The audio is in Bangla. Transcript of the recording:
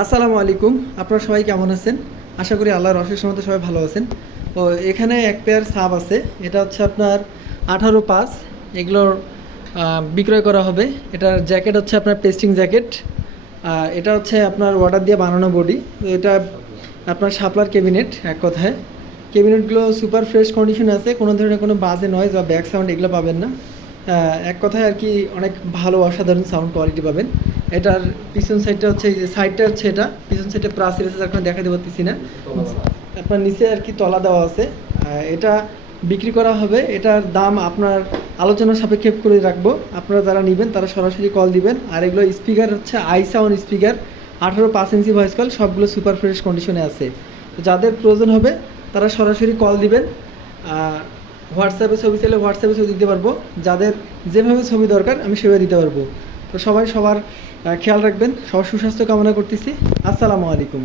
আসসালামু আলাইকুম। আপনারা সবাই কেমন আছেন? আশা করি আল্লাহর অশেষ মতো সবাই ভালো আছেন। তো এখানে এক পেয়ার সাব আছে। এটা হচ্ছে আপনার আঠারো পাঁচ। এগুলোর বিক্রয় করা হবে। এটার জ্যাকেট হচ্ছে আপনার পেস্টিং জ্যাকেট এটা হচ্ছে আপনার অর্ডার দিয়ে বানানো বডি এটা আপনার শাপলার ক্যাবিনেট এক কথায়। ক্যাবিনেটগুলো সুপার ফ্রেশ কন্ডিশন আছে। কোনো ধরনের কোনো বাজে নয়েজ বা ব্যাক সাউন্ড এগুলো পাবেন না। এক কথায় আর কি অনেক ভালো, অসাধারণ সাউন্ড কোয়ালিটি পাবেন। এটার পিছন সাইডটা হচ্ছে এই যে সাইডটা হচ্ছে এটা। পিছন সাইডে প্রাস আছে আপনার দেখাতে পারতেছি না। আপনার নিচে আর কি তলা দেওয়া আছে। এটা বিক্রি করা হবে। এটার দাম আপনার আলোচনা সাপেক্ষে করে রাখব। আপনারা যারা নেবেন, তারা সরাসরি কল দিবেন। আর এগুলো স্পিকার হচ্ছে আই সাউন্ড স্পিকার আঠারো পাঁচ ইঞ্চি ভয়েস কল সবগুলো সুপার ফ্রেশ কন্ডিশনে আছে। যাদের প্রয়োজন হবে, তারা সরাসরি কল দিবেন। হোয়াটসঅ্যাপে ছবি চাইলে হোয়াটসঅ্যাপে ছবি দিতে পারব। যাদের যেভাবে ছবি দরকার, আমি সেভাবে দিতে পারব। তো সবাই সবার খেয়াল রাখবেন। সবার সুস্বাস্থ্য কামনা করতেছি। আসসালামু আলাইকুম।